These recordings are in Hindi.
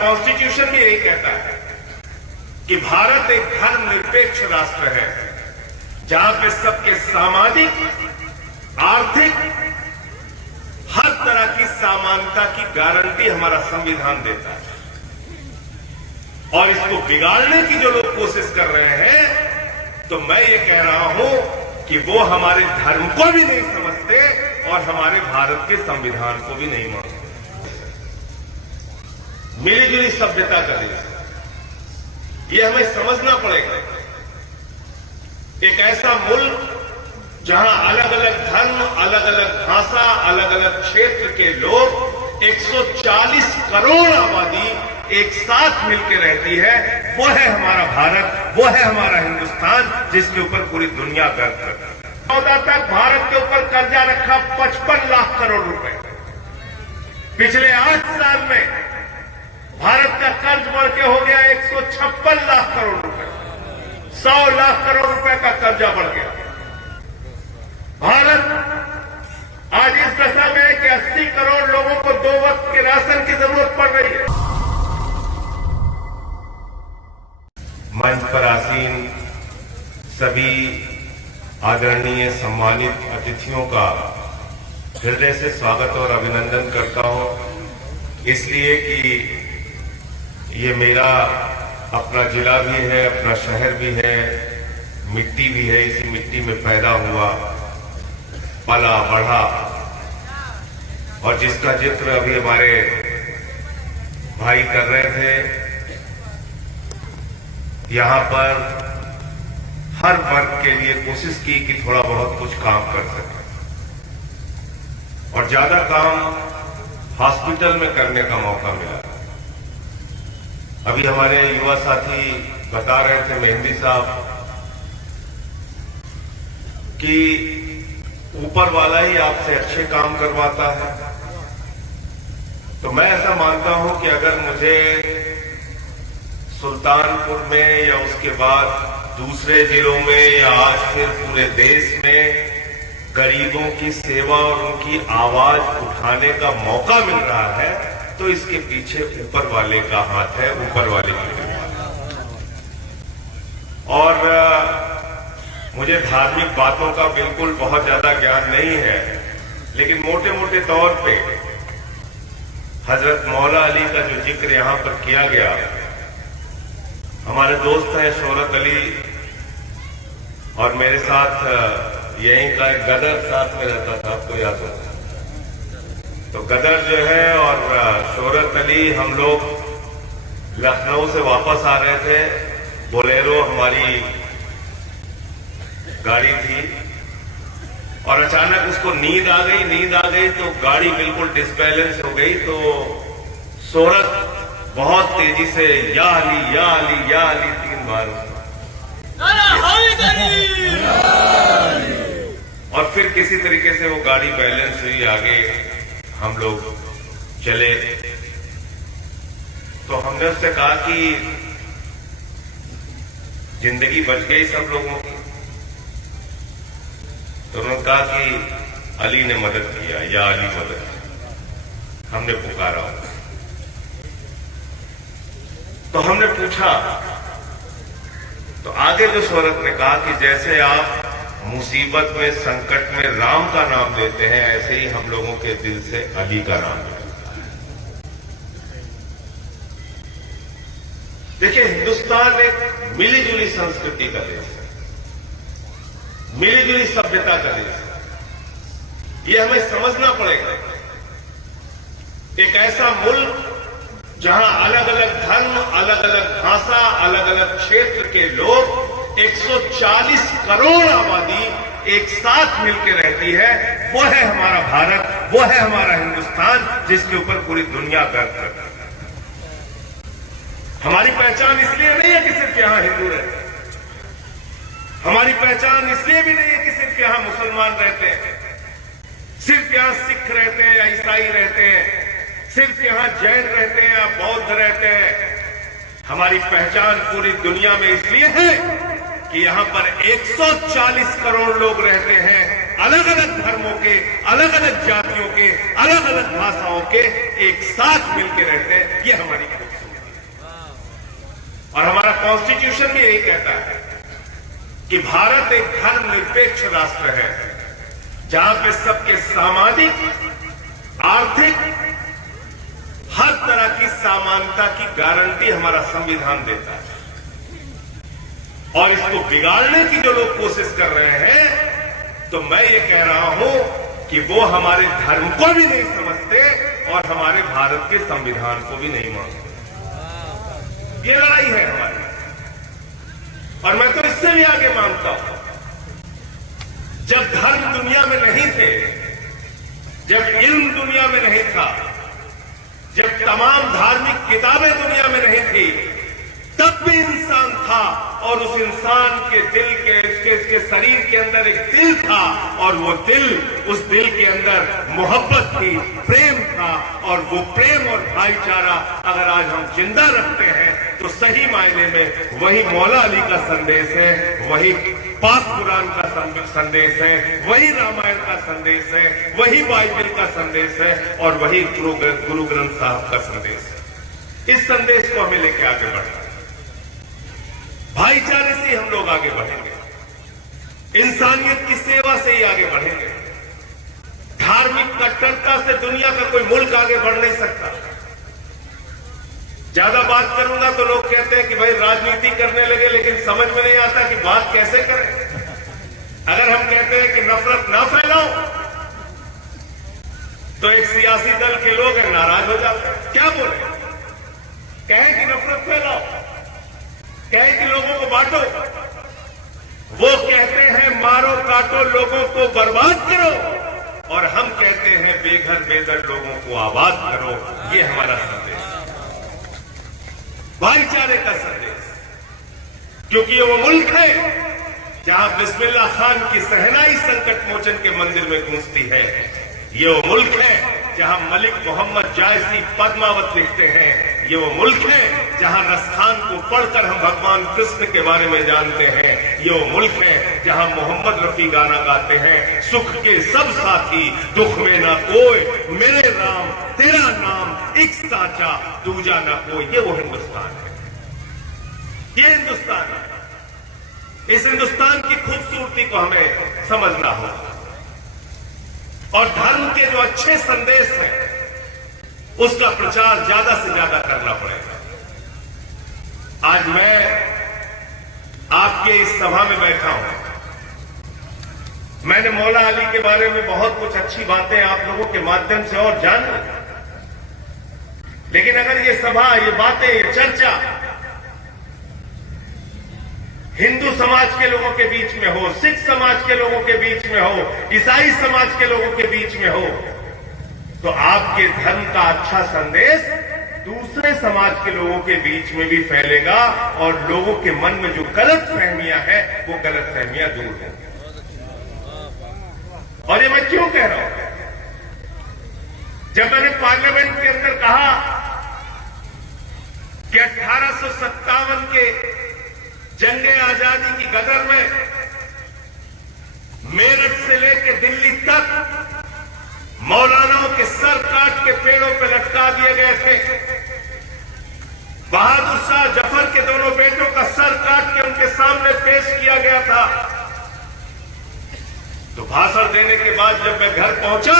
कॉन्स्टिट्यूशन भी यही कहता है कि भारत एक धर्मनिरपेक्ष राष्ट्र है, जहां पे सबके सामाजिक, आर्थिक, हर तरह की समानता की गारंटी हमारा संविधान देता है। और इसको बिगाड़ने की जो लोग कोशिश कर रहे हैं, तो मैं ये कह रहा हूं कि वो हमारे धर्म को भी नहीं समझते और हमारे भारत के संविधान को भी नहीं मानते। मिलीजुली सभ्यता का देश, ये हमें समझना पड़ेगा। एक ऐसा मुल्क जहां अलग अलग धर्म, अलग अलग भाषा, अलग अलग क्षेत्र के लोग 140 करोड़ आबादी एक साथ मिलकर रहती है, वो है हमारा भारत, वो है हमारा हिंदुस्तान, जिसके ऊपर पूरी दुनिया गर्व करती है। 14 तक भारत के ऊपर कर्जा रखा 55 लाख करोड़ रुपए। पिछले 8 साल में भारत का कर्ज बढ़ के हो गया 156 लाख करोड़ रुपए। 100 लाख करोड़ रुपए का कर्जा बढ़ गया। भारत आज इस दशा में है कि 80 करोड़ लोगों को 2 वक्त के राशन की जरूरत पड़ रही है। मंच पर आसीन सभी आदरणीय सम्मानित अतिथियों का हृदय से स्वागत और अभिनंदन करता हूं, इसलिए कि ये मेरा अपना जिला भी है, अपना शहर भी है, मिट्टी भी है। इसी मिट्टी में पैदा हुआ, पला बढ़ा, और जिसका जिक्र अभी हमारे भाई कर रहे थे, यहां पर हर वर्ग के लिए कोशिश की कि थोड़ा बहुत कुछ काम कर सके, और ज्यादा काम हॉस्पिटल में करने का मौका मिला। अभी हमारे युवा साथी बता रहे थे, मेहंदी साहब, कि ऊपर वाला ही आपसे अच्छे काम करवाता है। तो मैं ऐसा मानता हूं कि अगर मुझे सुल्तानपुर में या उसके बाद दूसरे जिलों में या आज फिर पूरे देश में गरीबों की सेवा और उनकी आवाज उठाने का मौका मिल रहा है, तो इसके पीछे ऊपर वाले का हाथ है, ऊपर वाले की कृपा। और मुझे धार्मिक बातों का बिल्कुल बहुत ज्यादा ज्ञान नहीं है, लेकिन मोटे मोटे तौर पे हजरत मौला अली का जो जिक्र यहां पर किया गया, हमारे दोस्त हैं शोहरत अली, और मेरे साथ यहीं का एक गदर साथ में रहता था, आपको याद होगा। तो गदर जो है और शोहरत अली, हम लोग लखनऊ से वापस आ रहे थे, बोलेरो हमारी गाड़ी थी, और अचानक उसको नींद आ गई तो गाड़ी बिल्कुल डिसबैलेंस हो गई। तो शोहरत बहुत तेजी से या अली या अली या अली 3 बार, और फिर किसी तरीके से वो गाड़ी बैलेंस हुई, आगे हम लोग चले। तो हमने उससे कहा कि जिंदगी बच गई सब लोगों की। तो उन्होंने कहा कि अली ने मदद किया, या अली मदद किया। हमने पुकारा, तो हमने पूछा, तो आगे जो शोहरत ने कहा कि जैसे आप मुसीबत में, संकट में राम का नाम लेते हैं, ऐसे ही हम लोगों के दिल से अली का नाम लेता है। देखिए, हिंदुस्तान एक मिलीजुली संस्कृति का देश है, मिलीजुली सभ्यता का देश है। ये हमें समझना पड़ेगा। एक ऐसा मुल्क जहां अलग अलग धर्म, अलग अलग भाषा, अलग अलग क्षेत्र के लोग 140 करोड़ आबादी एक साथ मिलकर रहती है, वो है हमारा भारत, वो है हमारा हिंदुस्तान, जिसके ऊपर पूरी दुनिया गर्व करती है। हमारी पहचान इसलिए नहीं है कि सिर्फ यहां हिंदू रहते हैं, हमारी पहचान इसलिए भी नहीं है कि सिर्फ यहां मुसलमान रहते हैं, सिर्फ यहां सिख रहते हैं या ईसाई रहते हैं, सिर्फ यहां जैन रहते हैं या बौद्ध रहते हैं। हमारी पहचान पूरी दुनिया में इसलिए है कि यहां पर 140 करोड़ लोग रहते हैं, अलग अलग धर्मों के, अलग अलग जातियों के, अलग अलग भाषाओं के, एक साथ मिलकर रहते हैं। ये हमारी खूबसूरती है। और हमारा कॉन्स्टिट्यूशन भी यही कहता है कि भारत एक धर्मनिरपेक्ष राष्ट्र है, जहां पे सबके सामाजिक, आर्थिक, हर तरह की समानता की गारंटी हमारा संविधान देता है। और इसको बिगाड़ने की जो लोग कोशिश कर रहे हैं, तो मैं ये कह रहा हूं कि वो हमारे धर्म को भी नहीं समझते और हमारे भारत के संविधान को भी नहीं मानते। ये लड़ाई है हमारी। और मैं तो इससे भी आगे मानता हूं, जब धर्म दुनिया में नहीं थे, जब इल्म दुनिया में नहीं था, जब तमाम धार्मिक किताबें दुनिया में नहीं थी, तब भी इंसान था। और उस इंसान के दिल के इसके शरीर के अंदर एक दिल था, और वो दिल, उस दिल के अंदर मोहब्बत थी, प्रेम था। और वो प्रेम और भाईचारा अगर आज हम जिंदा रखते हैं, तो सही मायने में वही मौला अली का संदेश है, वही पाक कुरान का संदेश है, वही रामायण का संदेश है, वही बाइबल का संदेश है, और वही गुरु ग्रंथ साहब का संदेश है। इस संदेश को हमें लेकर आगे बढ़ना, भाईचारे से ही हम लोग आगे बढ़ेंगे, इंसानियत की सेवा से ही आगे बढ़ेंगे। धार्मिक कट्टरता से दुनिया का कोई मुल्क आगे बढ़ नहीं सकता। ज्यादा बात करूंगा तो लोग कहते हैं कि भाई राजनीति करने लगे, लेकिन समझ में नहीं आता कि बात कैसे करें। अगर हम कहते हैं कि नफरत ना फैलाओ, तो एक सियासी दल के लोग नाराज हो जाते हैं। क्या बोले? कहें कि नफरत फैलाओ, कहें कि लोगों को बांटो। वो कहते हैं मारो काटो, लोगों को बर्बाद करो, और हम कहते हैं बेघर बेदर लोगों को आबाद करो। ये हमारा संदेश, भाईचारे का संदेश। क्योंकि ये वो मुल्क है जहां बिस्मिल्लाह खान की सहनाई संकट मोचन के मंदिर में गूंजती है। ये वो मुल्क है जहां मलिक मोहम्मद जायसी पद्मावत लिखते हैं। ये वो मुल्क है जहां रसखान को पढ़कर हम भगवान कृष्ण के बारे में जानते हैं। ये वो मुल्क है जहां मोहम्मद रफी गाना गाते हैं, सुख के सब साथी दुख में ना कोई, मेरे राम तेरा नाम एक साचा दूजा ना कोई। ये वो हिंदुस्तान है, ये हिंदुस्तान है। इस हिंदुस्तान की खूबसूरती को हमें समझना होगा, और धर्म के जो अच्छे संदेश हैं उसका प्रचार ज्यादा से ज्यादा करना पड़ेगा। आज मैं आपके इस सभा में बैठा हूं, मैंने मौला अली के बारे में बहुत कुछ अच्छी बातें आप लोगों के माध्यम से और जान ली, लेकिन अगर ये सभा, ये बातें, ये चर्चा हिंदू समाज के लोगों के बीच में हो, सिख समाज के लोगों के बीच में हो, ईसाई समाज के लोगों के बीच में हो, तो आपके धर्म का अच्छा संदेश दूसरे समाज के लोगों के बीच में भी फैलेगा, और लोगों के मन में जो गलत फहमियां हैं वो गलत फहमियां दूर होंगी। और ये मैं क्यों कह रहा हूं? जब मैंने पार्लियामेंट के अंदर कहा कि 1857 के जंगे आजादी की गदर में मेरठ से लेकर दिल्ली तक मौलानाओं के सर काट के पेड़ों पर लटका दिए गए थे, बहादुर शाह जफर के दोनों बेटों का सर काट के उनके सामने पेश किया गया था, तो भाषण देने के बाद जब मैं घर पहुंचा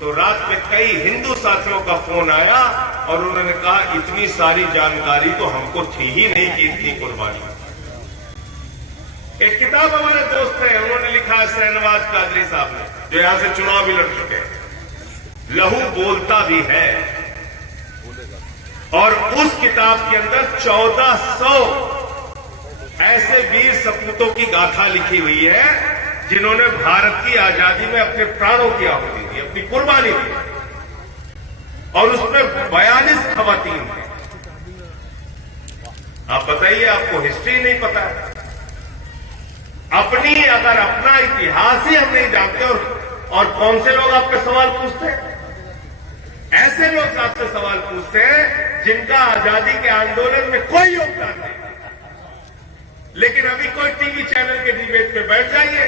तो रात में कई हिंदू साथियों का फोन आया, और उन्होंने कहा इतनी सारी जानकारी तो हमको थी ही नहीं कि इतनी कुर्बानी। एक किताब हमारे दोस्त हैं, उन्होंने लिखा है, शहनवाज कादरी साहब ने, जो यहां से चुनाव भी लड़ चुके हैं, लहू बोलता भी है। और उस किताब के अंदर 1400 ऐसे वीर सपूतों की गाथा लिखी हुई है जिन्होंने भारत की आजादी में अपने प्राणों की आहुति दी, अपनी कुर्बानी दी, और उसमें 42 खवातीन थे। आप बताइए, आपको हिस्ट्री नहीं पता है? अपनी, अगर अपना इतिहास ही हम नहीं जानते, और कौन से लोग आपके सवाल पूछते हैं? ऐसे लोग आपसे सवाल पूछते हैं जिनका आजादी के आंदोलन में कोई योगदान नहीं, लेकिन अभी कोई टीवी चैनल के डिबेट में बैठ जाइए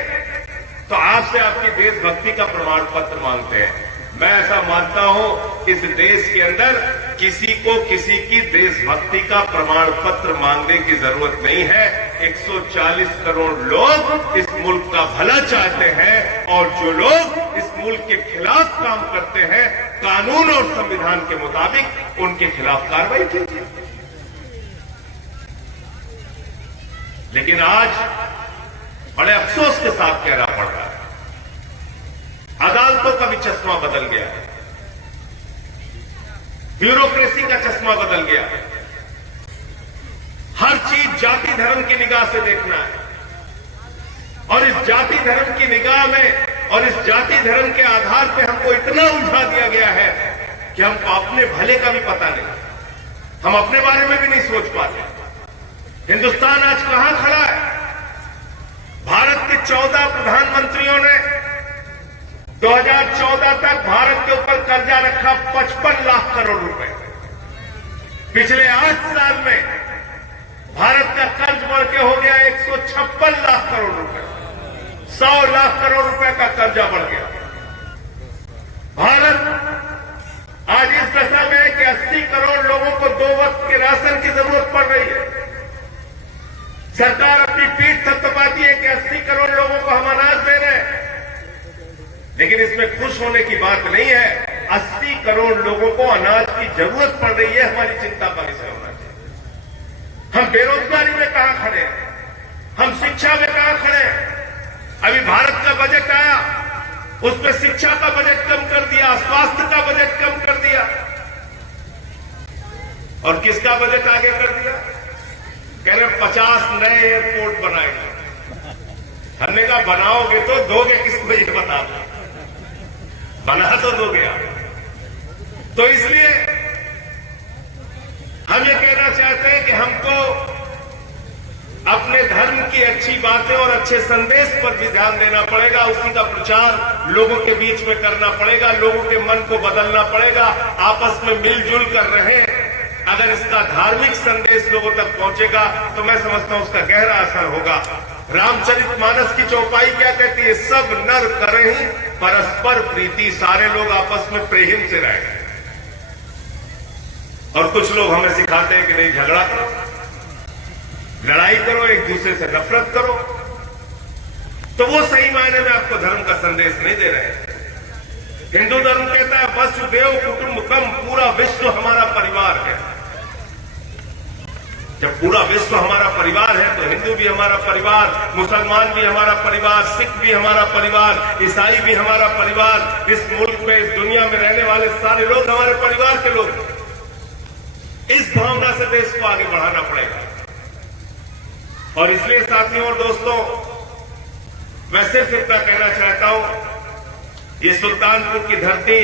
तो आपसे आपकी देशभक्ति का प्रमाण पत्र मांगते हैं। मैं ऐसा मानता हूं, इस देश के अंदर किसी को किसी की देशभक्ति का प्रमाण पत्र मांगने की जरूरत नहीं है। 140 करोड़ लोग इस मुल्क का भला चाहते हैं और जो लोग इस मुल्क के खिलाफ काम करते हैं, कानून और संविधान के मुताबिक उनके खिलाफ कार्रवाई कीजिए। लेकिन आज बड़े अफसोस के साथ कहना पड़ रहा है, अदालतों का भी चश्मा बदल गया है, ब्यूरोक्रेसी का चश्मा बदल गया है। हर चीज जाति धर्म की निगाह से देखना है और इस जाति धर्म की निगाह में और इस जाति धर्म के आधार पे हमको इतना उलझा दिया गया है कि हमको अपने भले का भी पता नहीं, हम अपने बारे में भी नहीं सोच पाते। हिंदुस्तान आज कहां खड़ा है? भारत के 14 प्रधानमंत्रियों ने 2014 तक भारत के ऊपर कर्जा रखा 55 लाख करोड़ रुपए। पिछले 8 साल में भारत का कर्ज बढ़ के हो गया 156 लाख करोड़ रुपए, 100 लाख करोड़ रुपए का कर्जा बढ़ गया। भारत आज इस दशा में है कि 80 करोड़ लोगों को 2 वक्त के राशन की जरूरत पड़ रही है। सरकार अपनी पीठ थपथपाती है कि 80 करोड़ लोगों को हम अनाज दे रहे हैं, लेकिन इसमें खुश होने की बात नहीं है। 80 करोड़ लोगों को अनाज की जरूरत पड़ रही है, हमारी चिंता का विषय होना चाहिए। हम बेरोजगारी में कहां खड़े हैं, हम शिक्षा में कहां खड़े हैं? अभी भारत का बजट आया, उसमें शिक्षा का बजट कम कर दिया, स्वास्थ्य का बजट कम कर दिया, और किसका बजट आगे कर दिया? कह रहे 50 नए एयरपोर्ट बनाएंगे। हमने कहा बनाओगे तो दोगे किसको, ये बता दो, बना तो दोगे आप। तो इसलिए हम ये कहना चाहते हैं कि हमको अपने धर्म की अच्छी बातें और अच्छे संदेश पर भी ध्यान देना पड़ेगा, उसी का प्रचार लोगों के बीच में करना पड़ेगा, लोगों के मन को बदलना पड़ेगा, आपस में मिलजुल कर रहें। अगर इसका धार्मिक संदेश लोगों तक पहुंचेगा तो मैं समझता हूं उसका गहरा असर होगा। रामचरितमानस की चौपाई क्या कहती है? सब नर करें परस्पर प्रीति, सारे लोग आपस में प्रेम से रहें। और कुछ लोग हमें सिखाते हैं कि नहीं, झगड़ा करो, लड़ाई करो, एक दूसरे से नफरत करो, तो वो सही मायने में आपको धर्म का संदेश नहीं दे रहे हैं। हिंदू धर्म कहता है वसुदेव कुटुंबकम, पूरा विश्व हमारा परिवार है। जब पूरा विश्व हमारा परिवार है तो हिंदू भी हमारा परिवार, मुसलमान भी हमारा परिवार, सिख भी हमारा परिवार, ईसाई भी हमारा परिवार, इस मुल्क में इस दुनिया में रहने वाले सारे लोग हमारे परिवार के लोग। इस भावना से देश को आगे बढ़ाना पड़ेगा। और इसलिए साथियों और दोस्तों, मैं सिर्फ इतना कहना चाहता हूं, ये सुल्तानपुर की धरती,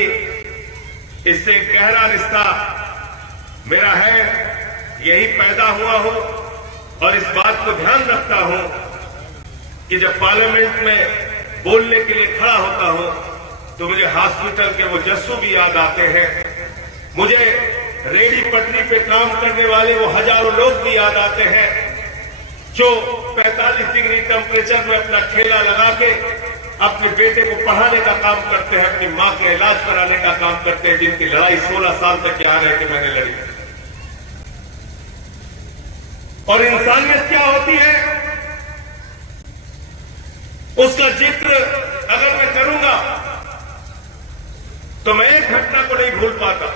इससे गहरा रिश्ता मेरा है, यही पैदा हुआ हूं और इस बात को ध्यान रखता हूं कि जब पार्लियामेंट में बोलने के लिए खड़ा होता हूं तो मुझे हॉस्पिटल के वो जस्सू भी याद आते हैं, मुझे रेडी पटरी पे काम करने वाले वो हजारों लोग भी याद आते हैं जो 45 डिग्री टेम्परेचर में अपना ठेला लगा के अपने बेटे को पढ़ाने का काम करते हैं, अपनी मां का इलाज कराने का काम करते हैं, जिनकी लड़ाई 16 साल तक याद है कि मैंने लड़ी। और इंसानियत क्या होती है उसका जिक्र अगर मैं करूंगा तो मैं एक घटना को नहीं भूल पाता।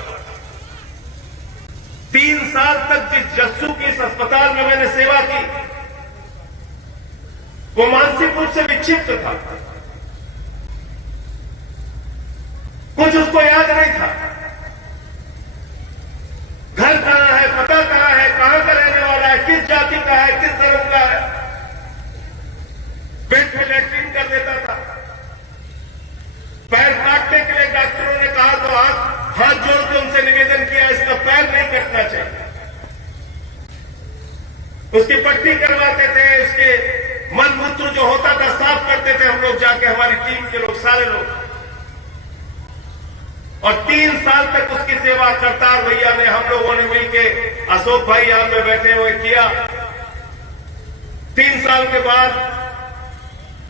3 साल तक जिस जस्सू की इस अस्पताल में मैंने सेवा की, वो मानसिक रूप से विक्षिप्त था, कुछ उसको याद नहीं था, घर कहां है, पता कहां है, कहां का रहने वाला है, किस जाति का है, किस धर्म का है। पेट में लैट्रिन कर देता था, पैर काटने के लिए डॉक्टरों ने कहा तो हाथ जोड़ के उनसे निवेदन किया इसका पैर नहीं कटना चाहिए। उसकी पट्टी करवाते थे, उसके मल मूत्र जो होता था साफ करते थे हम लोग जाके, हमारी टीम के लोग, सारे लोग। और 3 साल तक उसकी सेवा करतार भैया ने, हम लोगों ने मिलकर, अशोक भाई यहां पे बैठे हुए, किया। 3 साल के बाद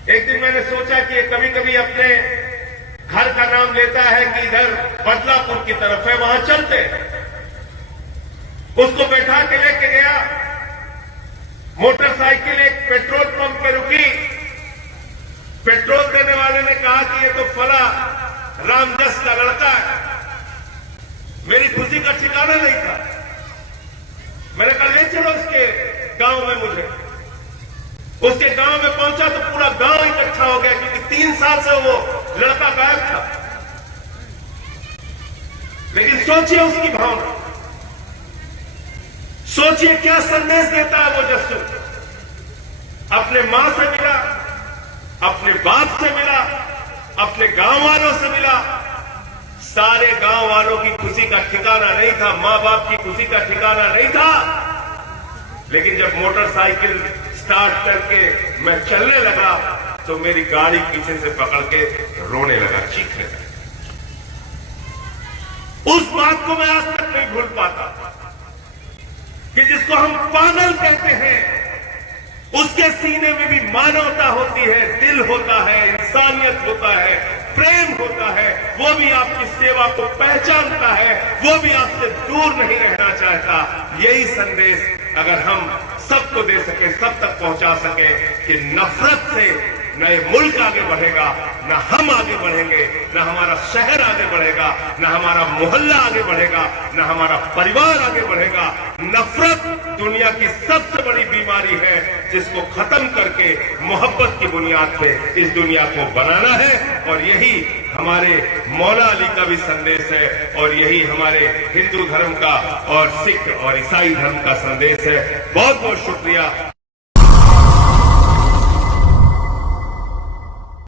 एक दिन मैंने सोचा कि कभी कभी अपने घर का नाम लेता है कि इधर बदलापुर की तरफ है, वहां चलते हैं। उसको बैठा के लेके गया, मोटरसाइकिल एक पेट्रोल पंप पे रुकी। पेट्रोल देने वाले ने कहा कि ये तो फला रामजस का लड़का है। मेरी खुशी का ठिकाना नहीं था। मैंने कहा ले चलो उसके गांव में मुझे। उसके गांव में पहुंचा तो पूरा गांव इकट्ठा हो गया, क्योंकि 3 साल से वो लड़का गायब था। लेकिन सोचिए उसकी भावना, सोचिए क्या संदेश देता है वो जस्सू। अपने मां से मिला, अपने बाप से मिला, अपने गांव वालों से मिला। सारे गांव वालों की खुशी का ठिकाना नहीं था, मां बाप की खुशी का ठिकाना नहीं था। लेकिन जब मोटरसाइकिल स्टार्ट करके मैं चलने लगा तो मेरी गाड़ी पीछे से पकड़ के रोने लगा, चीखने लगा। उस बात को मैं आज तक नहीं भूल पाता कि जिसको हम पागल कहते हैं उसके सीने में भी मानवता होती है, दिल होता है, इंसानियत होता है, प्रेम होता है। वो भी आपकी सेवा को पहचानता है, वो भी आपसे दूर नहीं रहना चाहता। यही संदेश अगर हम सबको दे सके, सब तक पहुंचा सके कि नफरत से न ये मुल्क आगे बढ़ेगा, न हम आगे बढ़ेंगे, न हमारा शहर आगे बढ़ेगा, न हमारा मोहल्ला आगे बढ़ेगा, न हमारा परिवार आगे बढ़ेगा। नफरत दुनिया की सबसे बड़ी बीमारी है, जिसको खत्म करके मोहब्बत की बुनियाद पे इस दुनिया को बनाना है। और यही हमारे मौला अली का भी संदेश है, और यही हमारे हिंदू धर्म का और सिख और ईसाई धर्म का संदेश है। बहुत बहुत शुक्रिया।